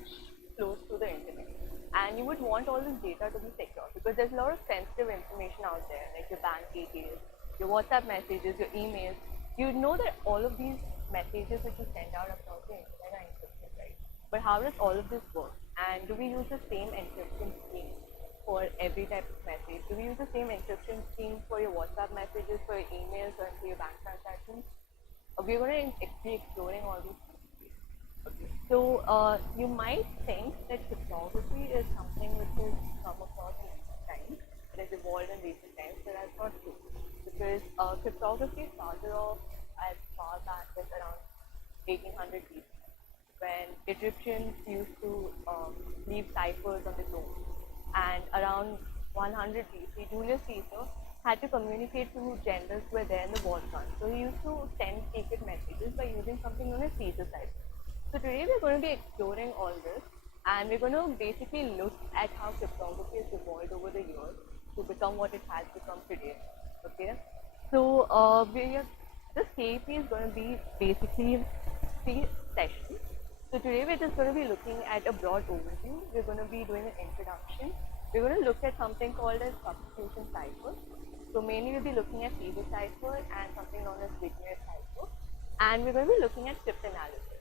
which flows through the internet. And you would want all this data to be secure because there's a lot of sensitive information out there, like your bank details, your WhatsApp messages, your emails. You know that all of these messages which you send out across the internet are encrypted, right? But how does all of this work? And do we use the same encryption scheme for every type of message? Do we use the same encryption scheme for your WhatsApp messages, for your emails, or for your bank transactions? We're going to be exploring all these things. Okay. So you might think that cryptography is something which has come across in recent times, it has evolved in recent times, but that's not true. Because cryptography started off as far back as around 1800 BC, when Egyptians used to leave ciphers on the tomb. And around 100 BC, Julius Caesar had to communicate to generals who were there in the war front. So he used to send secret messages by using something known as Caesar cipher. So today we're going to be exploring all this, and we're going to basically look at how cryptography has evolved over the years to become what it has become today. Okay, so this KEP is going to be basically 3 sessions. So today we're just going to be looking at a broad overview. We're going to be doing an introduction. We're going to look at something called as substitution cipher. So mainly we'll be looking at Ciphers cipher and something known as Vigenére cipher. And we're going to be looking at cryptanalysis.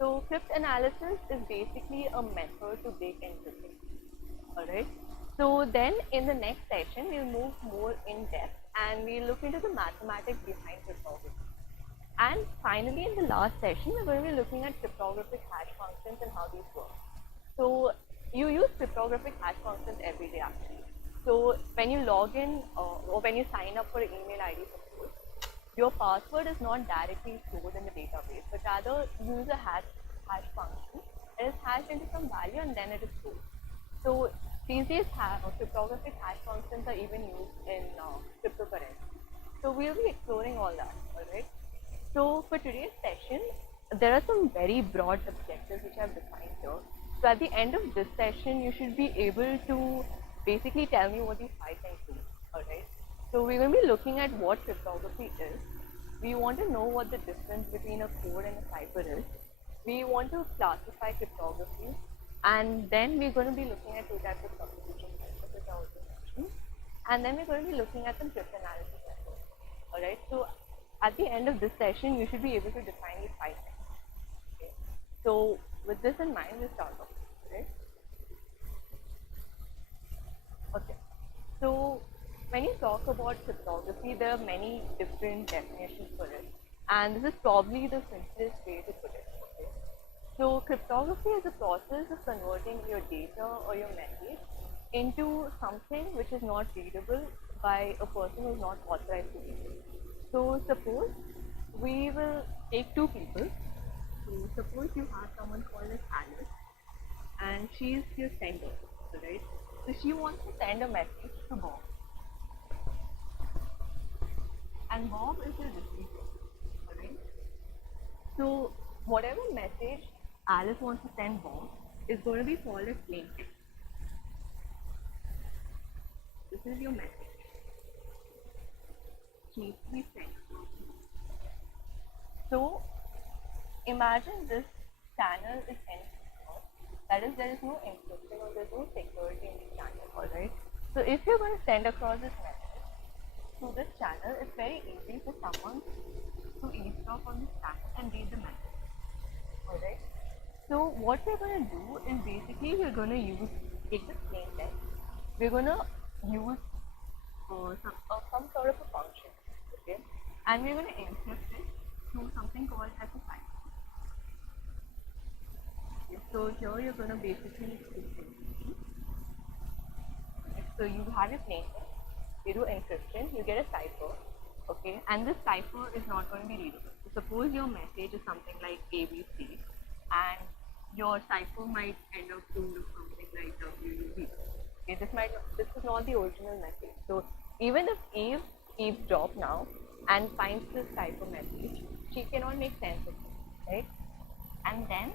So cryptanalysis is basically a method to break encryption. Alright. So then in the next session we'll move more in depth and we'll look into the mathematics behind cryptography. And finally, in the last session, we're going to be looking at cryptographic hash functions and how these work. So you use cryptographic hash functions every day actually. So when you log in or when you sign up for an email ID, suppose, your password is not directly stored in the database, but rather you use a hash function. It is hashed into some value and then it is stored. So these days, cryptographic hash functions are even used in cryptocurrency. So we'll be exploring all that, alright? So for today's session, there are some very broad objectives which I've defined here. So at the end of this session, you should be able to basically tell me what these 5 things do, alright? So we're going to be looking at what cryptography is. We want to know what the difference between a code and a cipher is. We want to classify cryptography. And then we're going to be looking at 2 types of substitution ciphers, which I also mentioned. And then we're going to be looking at some cryptanalysis methods, alright? So at the end of this session, you should be able to define these 5 things. Okay. So with this in mind, we'll start off. Right? Okay. So when you talk about cryptography, there are many different definitions for it, and this is probably the simplest way to put it. Okay. So cryptography is a process of converting your data or your message into something which is not readable by a person who is not authorized to read it. So suppose we will take 2 people. So suppose you have someone called as Alice and she is your sender, right? So she wants to send a message to Bob. And Bob is your receiver, alright? So whatever message Alice wants to send Bob is going to be called as plain text. This is your message. Needs to be sent. So imagine this channel is encrypted. That is, there is no encryption or there is no security in this channel, alright? So if you're going to send across this message through this channel, it's very easy for someone to eavesdrop on this channel and read the message, alright? So what we're going to do is basically we're going to take the plain text, we're going to use some sort of a function, okay? And we're going to encrypt it through something called as a cipher. Okay, so here you're going to basically so you have your plain text, you do encryption, you get a cipher, okay? And this cipher is not going to be readable. So suppose your message is something like ABC, and your cipher might end up to look something like WUV. Okay, this is not the original message. So even if Eve eavesdrops now and finds this cipher message, she cannot make sense of it, right? And then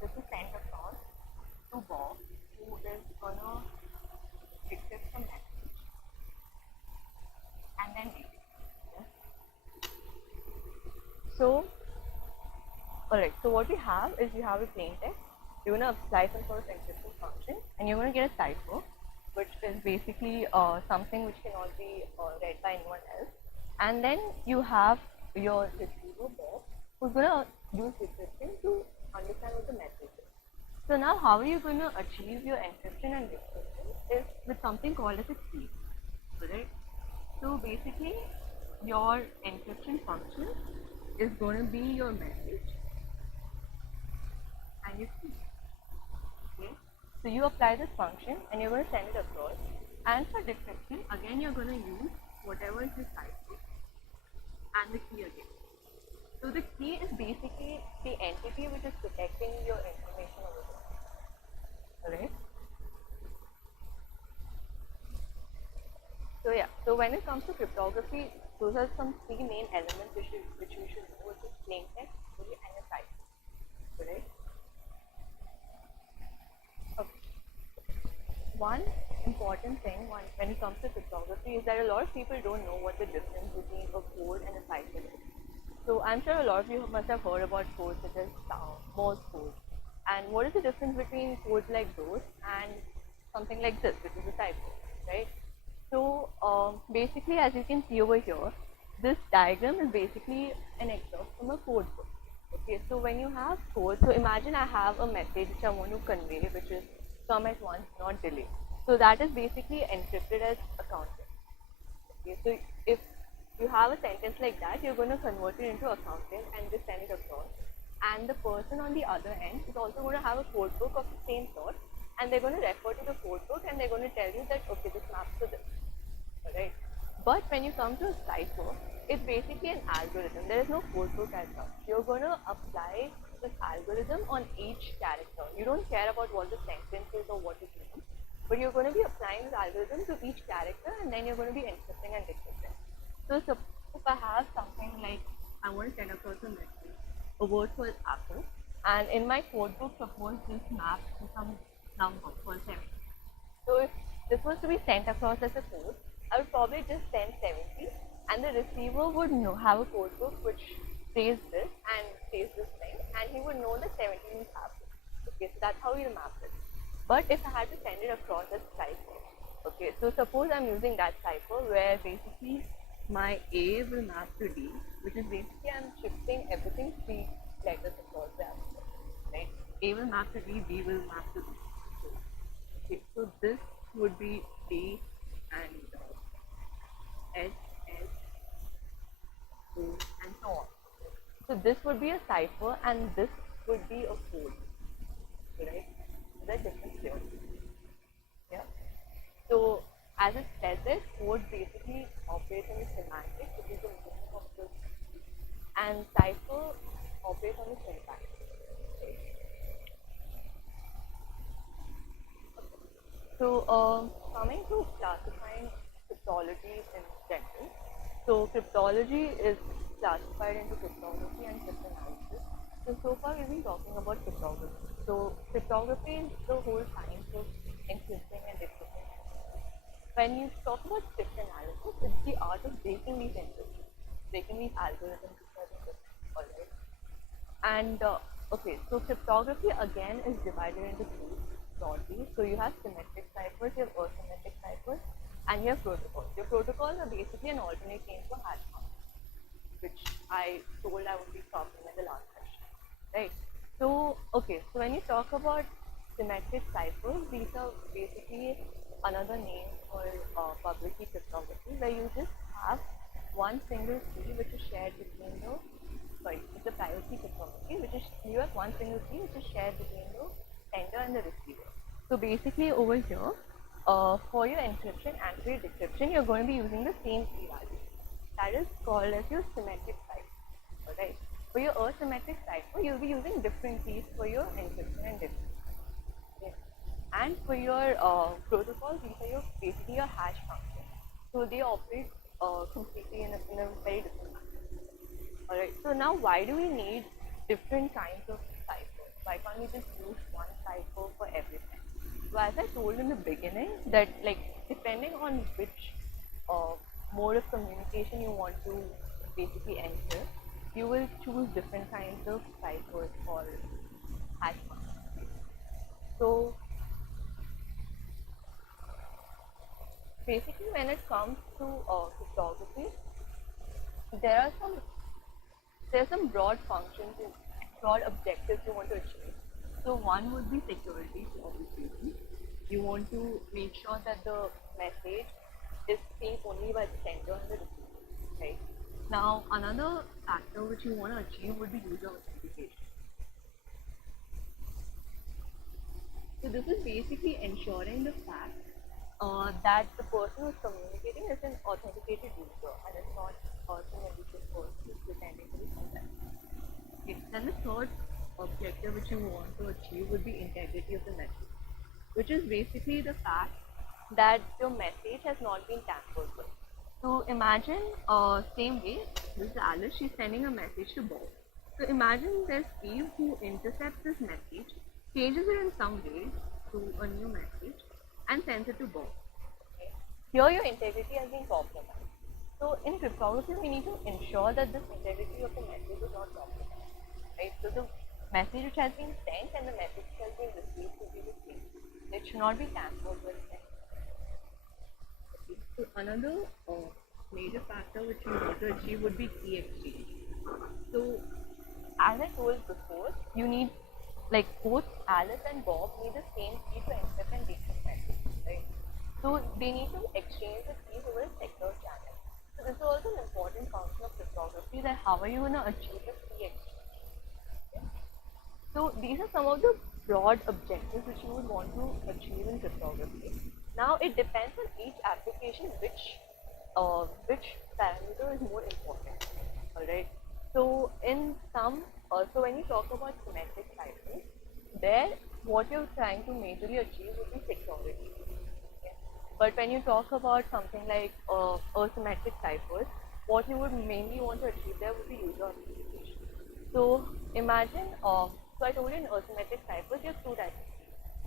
this is sent across to Bob, who is gonna decrypt the message and then read it. Okay? So, alright. So what we have is you have a plain text, you're going to apply some sort of encryption function, and you're going to get a cipher, which is basically something which cannot be read by anyone else. And then you have your receiver there, who's going to use decryption to understand what the message is. So now how are you going to achieve your encryption and decryption is with something called as a key, right? So basically your encryption function is going to be your message and your key. Okay? So you apply this function and you're going to send it across. And for decryption, again you're going to use whatever is the cipher and the key again. So the key is basically the entity which is protecting your information over there. Alright? So yeah, so when it comes to cryptography, those are some three main elements which you should know, which is plain text, boolean, and a cipher. Alright? Okay. One important thing when it comes to cryptography is that a lot of people don't know what the difference between a code and a cipher is. So I'm sure a lot of you must have heard about codes such as Morse code. And what is the difference between codes like those and something like this, which is a cipher, right? So basically, as you can see over here, this diagram is basically an excerpt from a code book. Okay, so when you have code, so imagine I have a message which I want to convey, which is come at once, not delay. So that is basically encrypted as accounting. Okay, so if you have a sentence like that, you're going to convert it into accounting and just send it across. And the person on the other end is also going to have a code book of the same sort, and they're going to refer to the code book and they're going to tell you that okay, this maps to this. Alright. But when you come to a cipher, it's basically an algorithm. There is no code book as such. You're going to apply this algorithm on each character. You don't care about what the sentence is or what it means, but you're going to be applying this algorithm to each character, and then you're going to be encrypting and decrypting. So if I have something like I want to send across a message, a word called apple, and in my code book, suppose this maps to some number called 70. So if this was to be sent across as a code, I would probably just send 70, and the receiver would have a code book which says this and says this thing, and he would know that 70 means apple. Okay, so that's how we'll map it. But if I had to send it across as cipher, okay, so suppose I'm using that cipher where basically my A will map to D, which is basically I'm shifting everything 3 letters across the alphabet, right? A will map to D, B will map to D. Okay, so this would be D and H, S, O, and so on. So this would be a cipher and this would be a code, right? So that difference here. Yeah. So as it says it, code basically operates on the semantic, which is the meaning of the and cipher operates on the syntax. Okay. So coming to classifying cryptologies in general. So cryptology is classified into cryptography and cryptanalysis. So far we've been talking about cryptography. So cryptography is the whole science of encrypting and decrypting. When you talk about cryptanalysis, it's the art of breaking these encryptions, breaking these algorithms which are encrypted, alright? And okay, so cryptography again is divided into two broadly. So you have symmetric ciphers, you have asymmetric ciphers, and you have protocols. Your protocols are basically an alternate name for hash function, which I told I would be covering in the last session, right? So okay, so when you talk about symmetric ciphers, these are basically another name for public key cryptography, where you just have one single key which is shared between the it's a private key cryptography, which is you have one single key which is shared between the sender and the receiver. So basically over here, for your encryption and for your decryption, you're going to be using the same key value. That is called as your symmetric cipher. Alright. For your asymmetric cipher, you'll be using different keys for your encryption and decryption. Okay. And for your protocols, these are basically your hash functions. So they operate completely in a very different manner. Alright, so now why do we need different kinds of ciphers? Why can't we just use one cipher for everything? So as I told in the beginning that like depending on which mode of communication you want to basically enter, you will choose different kinds of ciphers or hash functions. So basically, when it comes to cryptography, there are some broad functions and broad objectives you want to achieve. So one would be security, obviously. You want to make sure that the message is seen only by the sender and the receiver, right? Now, another factor which you want to achieve would be user authentication. So this is basically ensuring the fact that the person who is communicating is an authenticated user and is not some malicious person who is pretending to be someone. Okay. Then the third objective which you want to achieve would be integrity of the message, which is basically the fact that your message has not been tampered with. So imagine, same way, this is Alice, she's sending a message to Bob. So imagine there's Steve who intercepts this message, changes it in some way to a new message, and sends it to Bob. Okay. Here your integrity has been compromised. So in cryptography, we need to ensure that this integrity of the message is not compromised. Right? So the message which has been sent and the message which has been received should be the same. It should not be tampered with. So another major factor which you want to achieve would be key exchange. So as I told before, you need, like, both Alice and Bob need the same key to encrypt and decrypt messages, right? So they need to exchange the keys over a secure channel. So this is also an important function of cryptography, that how are you going to achieve the key exchange? Okay? So these are some of the broad objectives which you would want to achieve in cryptography. Now it depends on each application which parameter is more important. Alright. So in some, so when you talk about symmetric ciphers, there what you're trying to majorly achieve would be security. Okay. But when you talk about something like asymmetric ciphers, what you would mainly want to achieve there would be user authentication. So imagine, so I told you in asymmetric ciphers, you have two types.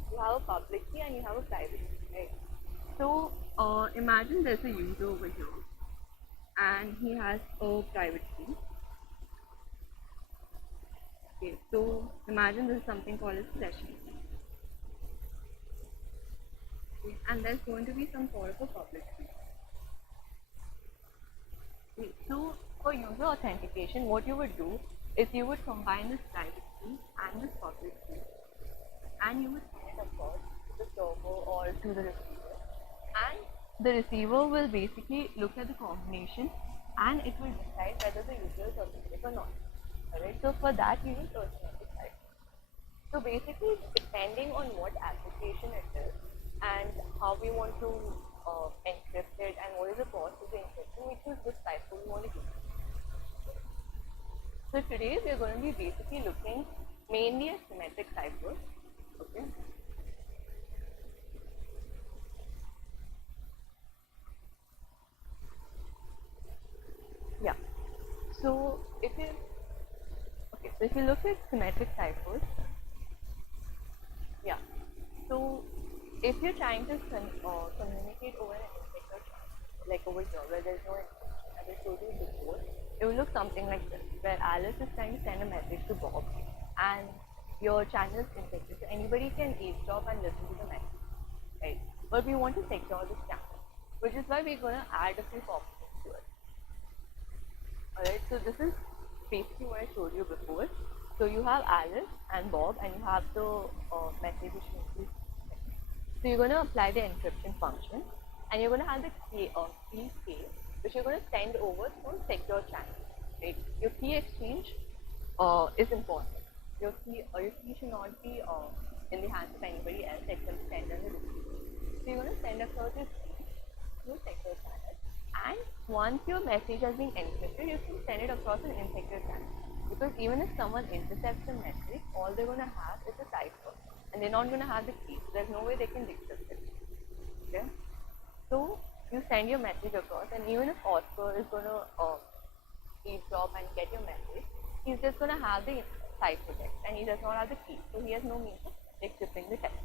You have a public key and you have a private key, right? So imagine there's a user over here and he has a private key. Okay, so imagine this is something called a session key. Okay, and there's going to be some sort of a public key. Okay, so for user authentication, what you would do is you would combine this private key and this public key, and you would send it across to the server or to the receiver, and the receiver will basically look at the combination and it will decide whether the user is authentic or not. Alright, so for that you use asymmetric cipher. So basically, depending on what application it is and how we want to encrypt it and what is the process of encryption, we choose which cipher we want to use. So today we are going to be basically looking mainly at symmetric ciphers. Okay. Yeah. So if you look at symmetric ciphers, yeah. So if you're trying to communicate over an integer channel, like over here where there's no encryption, as I told you before, it will look something like this, where Alice is trying to send a message to Bob, and your channel is encrypted, so anybody can eavesdrop and listen to the message, right? But we want to secure this channel, which is why we're going to add a few components to it. Alright, so this is basically what I showed you before. So you have Alice and Bob, and you have the message which needs to be sent. So you're going to apply the encryption function, and you're going to have the key K, which you're going to send over to secure channel. Right? Your key exchange is important. Your key should not be in the hands of anybody else except the sender and the receiver. So you're going to send across your key to secure channel, and once your message has been encrypted, you can send it across an insecure channel. Because even if someone intercepts the message, all they're going to have is a cipher, and they're not going to have the key. So there's no way they can decrypt it. Okay? So you send your message across, and even if Oscar is going to eavesdrop and get your message, he's just going to have the cipher text, and he does not have the key. So he has no means of decrypting the text.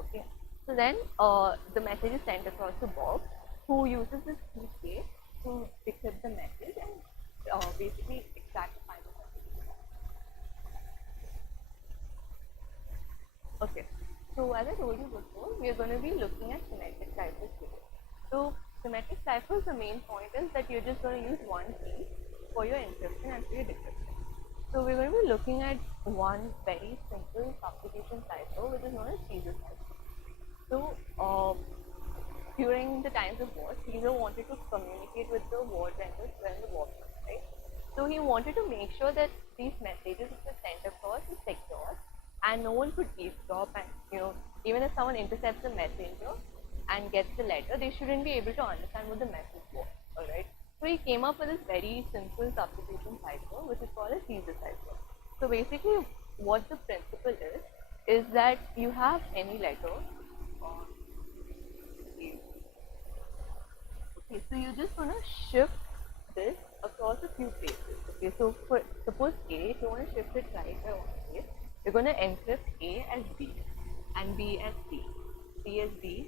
Okay? So then the message is sent across to Bob, who uses this key K to decrypt the message and basically extract the final message. Okay. So as I told you before, we are going to be looking at symmetric ciphers today. So symmetric ciphers, the main point is that you're just going to use one key for your encryption and for your decryption. So we're going to be looking at one very simple substitution cipher, which is known as Caesar cipher. So during the times of war, Caesar wanted to communicate with the war generals when the war was, right? So he wanted to make sure that these messages which were sent across is secure and no one could eavesdrop, and even if someone intercepts the messenger and gets the letter, they shouldn't be able to understand what the message was. Alright. So he came up with this very simple substitution cipher which is called a Caesar cipher. So basically what the principle is that you have any letter or okay, so you're just gonna shift this across a few places. Okay, so for suppose A, if you want to shift it right by one place, you're gonna encrypt A as B and B as C, C as D,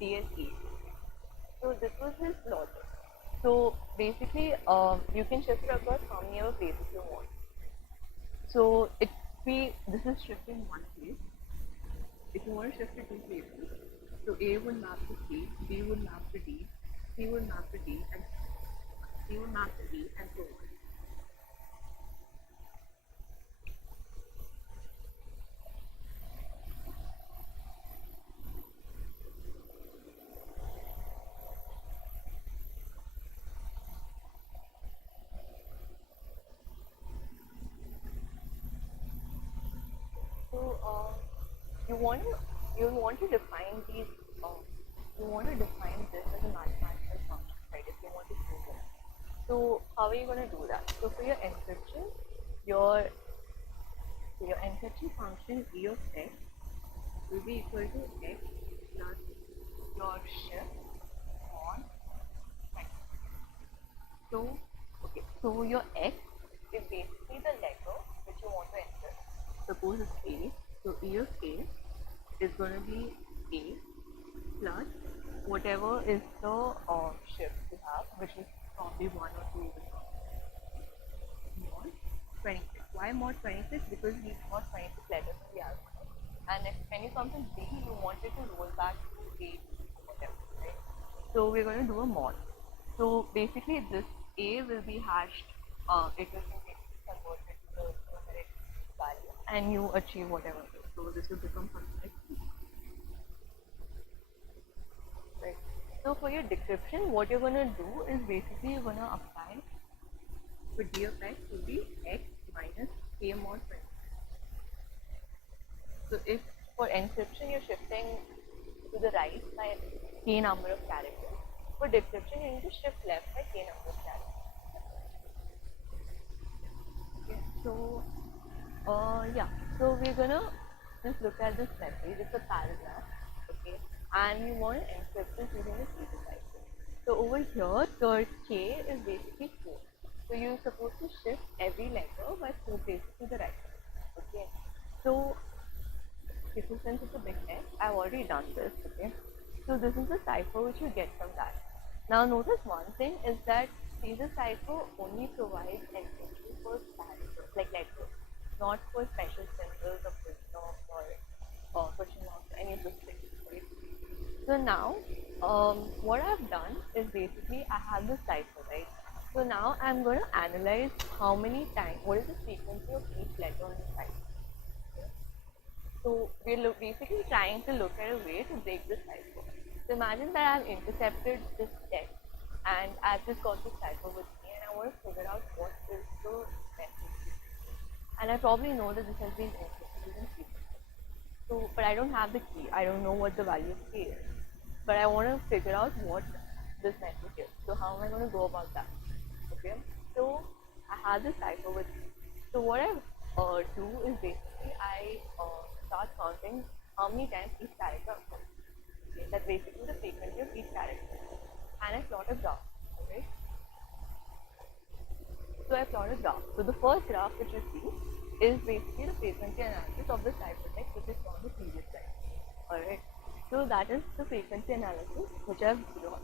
D as E. So this was his logic. So basically, you can shift it across how many other places you want. So this is shifted in one place. If you want to shift it two places, so A would map to C, B would map to D, C would map to D, and C would map to E, and so on. So you want to define these you want to define this as a mathematical function, right? If you want to prove it. So how are you going to do that? So for your encryption, your encryption function E of x will be equal to x plus your shift on x. So okay, so your x is basically the letter which you want to encrypt. Suppose it's A, so E of A is going to be A plus whatever is the shift you have, which is probably 1 or 2 even mod 26. Why mod 26? Because we mod 26 letters in the alphabet, and if when you come to B, you want it to roll back to A, whatever, right? So we're going to do a mod. So basically, this A will be hashed. It will be basically converted to the numeric value, and you achieve whatever it is. So this will become something like C. Right. So for your decryption, what you're going to do is basically you're going to apply for d of x to be x minus k mod 20. So if for encryption you're shifting to the right by k number of characters, for decryption you need to shift left by k number of characters. Okay. So yeah, so we're gonna just look at this message. It's a paragraph, okay, and you want to encrypt this using a Caesar cipher. So over here, the K is basically 4. So you're supposed to shift every letter by 4 places to the right. Okay. So since it's a big X, I've already done this. Okay. So this is the cipher which you get from that. Now notice one thing is that Caesar cipher only provides encryption for characters, like letters, not for special symbols or full stops or question marks or any of those things. Right? So now, what I've done is basically I have this cipher, right? So now I'm going to analyze how many times, what is the frequency of each letter in the cipher. Okay? So we're basically trying to look at a way to break this cipher. So imagine that I've intercepted this text and I've just got this cipher with me and I want to figure out what is the message. And I probably know that this has been encrypted using Ciphers. So, but I don't have the key. I don't know what the value of K is. But I want to figure out what this message is. So how am I going to go about that? Okay. So I have this cipher with me. So what I do is basically I start counting how many times each character occurs. Okay. That's basically the frequency of each character. And I plot a graph. Okay. So I plot a graph. So the first graph which you see is basically the frequency analysis of the ciphertext which is from the previous slide. Alright. So that is the frequency analysis which I've drawn.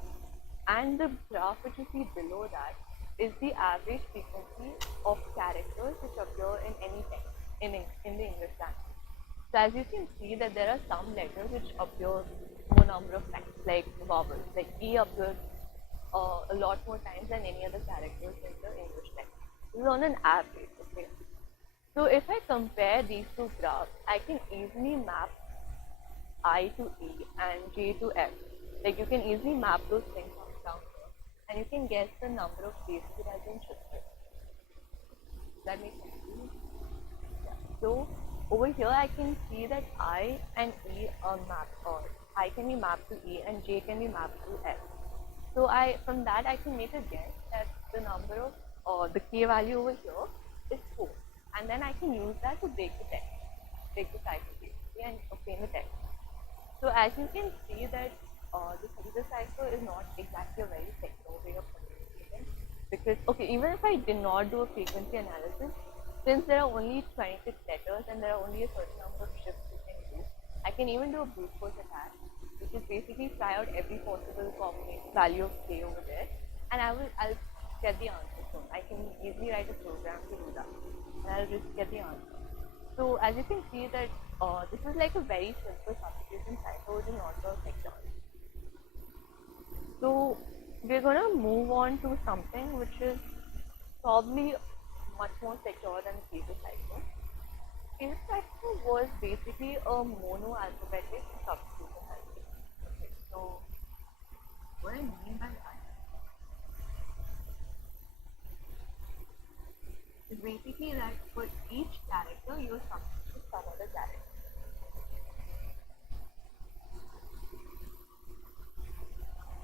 And the graph which you see below that is the average frequency of characters which appear in any text in the English language. So as you can see that there are some letters which appear more number of times, like vowels. Like E appears a lot more times than any other characters in the English text. This is on an average, okay? So if I compare these two graphs, I can easily map I to E and J to F. Like you can easily map those things down here, and you can guess the number of places it has been shifted. That makes sense. Yeah. So over here I can see that I and E are mapped, or I can be mapped to E and J can be mapped to F. So from that I can make a guess that the number of the K value over here is 4, and then I can use that to break the text, break the cipher basically, and obtain the text. So as you can see that the Caesar cipher is not exactly a very secure way of communicating, because okay, even if I did not do a frequency analysis, since there are only 26 letters and there are only a certain number of shifts you can do, I can even do a brute force attack, which is basically try out every possible combination value of K over there, and I'll get the answer soon. I can easily write a program to do that, and I'll just get the answer. So as you can see that this is like a very simple substitution cipher which is not well secure. So we're gonna move on to something which is probably much more secure than the Caesar cipher. Caesar cipher was basically a mono-alphabetic substitution cipher. Okay, so what I mean by that is basically that for each character you substitute some other character.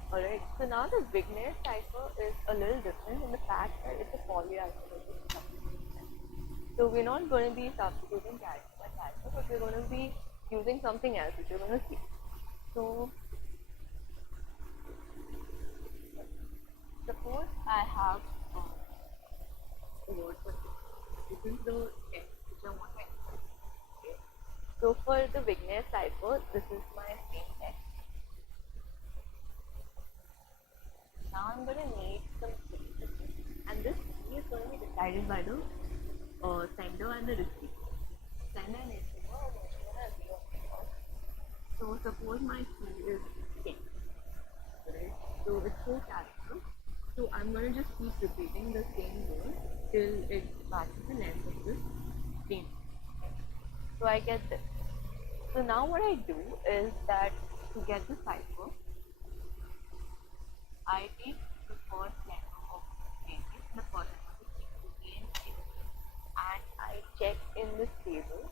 Alright, so now the Vigenére cipher is a little different in the fact that it's a polyalphabetic substitution. So we're not going to be substituting character by character, but we're going to be using something else which you're going to see. So suppose I have a word for this. This is the text which I want to enter. Okay. So for the Vigenére cipher, this is my main text. Now I'm going to need some key, and this key is going to be decided by the sender and the receiver. Sender and receiver are going to agree on it. So suppose my key is 10, right? So it's 4 characters. So I'm going to just keep repeating the same word till it matches the length of this string. Okay. So I get this. So now what I do is that to get the cipher, I take the first letter of the first letter of the name, and I check in this table.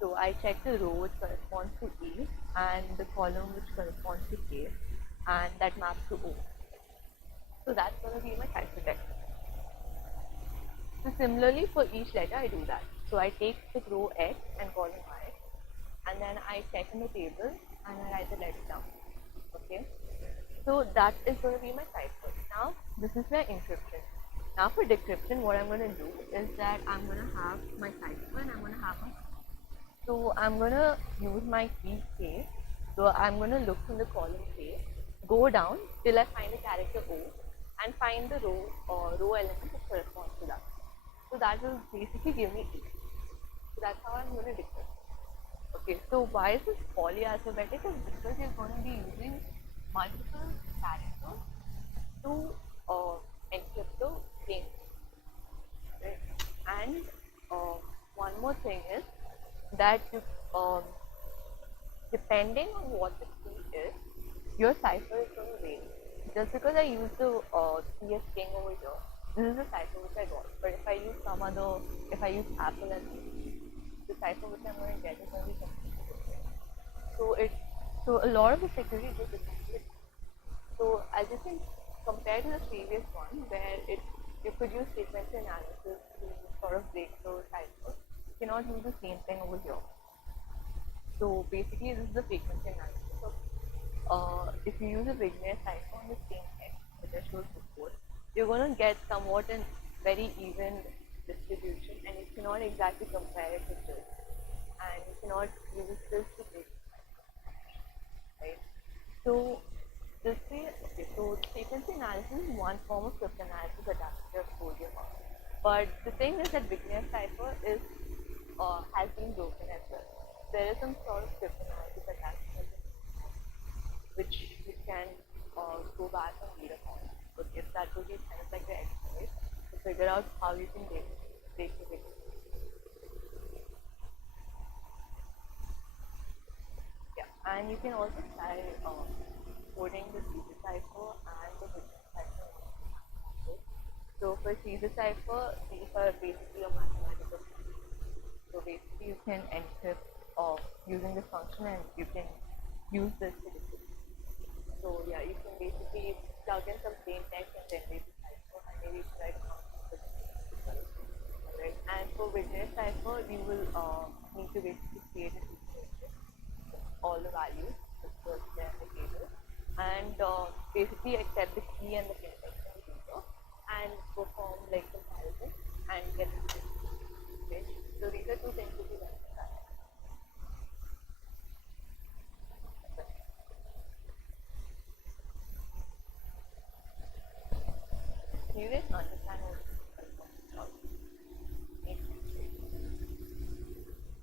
So I check the row which corresponds to E and the column which corresponds to K, and that maps to O. So that's going to be my cipher text. So similarly for each letter I do that. So I take the row X and column Y, and then I check in the table and I write the letter down. Okay. So that is going to be my cipher. Now this is my encryption. Now for decryption, what I'm going to do is that I'm going to have my cipher and I'm going to have my. So I'm going to use my key K. So I'm going to look from the column K, go down till I find the character O, and find the row element that corresponds to that. So that will basically give me E. So that's how I'm going to decrypt. Okay, so why is this polyalphabetic? Is because you're going to be using multiple characters to encrypt the same. Right? And one more thing is that you, depending on what the key is, your cipher is going to vary. Just because I use the CS string over here, this is the cipher which I got. But if I use if I use Apple and the cipher which I'm going to get is going to be completely different. So a lot of the security is dependent. So as you can compare to the previous one, where you could use frequency analysis to sort of break the cipher, you cannot use the same thing over here. So basically, this is the frequency analysis. So if you use a Vigenére cipher on the same text, which I showed before, you're going to get somewhat a very even distribution, and you cannot exactly compare it with this, and you cannot use this to break the cipher, right? So this way, okay, so frequency analysis is one form of cryptanalysis that I've told you about. But the thing is that Vigenére cipher has been broken as well. there is some sort of cryptography attached to it, which you can go back and read upon. But if that would be kind of like the exercise to figure out how you can break the Vigenére. Yeah, and you can also try coding the Caesar cipher and the Vigenére cipher. So for Caesar cipher, these are basically a mathematical function. So basically you can encrypt using this function and you can use this to decrypt. So yeah, you can basically plug in some plain text and generate the cipher and maybe try to function for this. Right? And for Vigenére cipher, you will need to basically create a sequence all the values because they're in the table and basically accept the key and the plain text from the user and perform like comparison and get the message. So these are two things to be done. Do you guys understand what makes sense?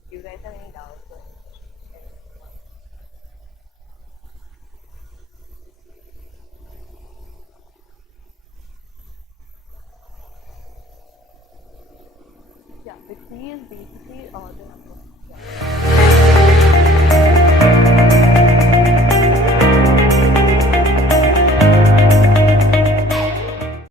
Do you guys have any doubts or yeah, the key is basically the number.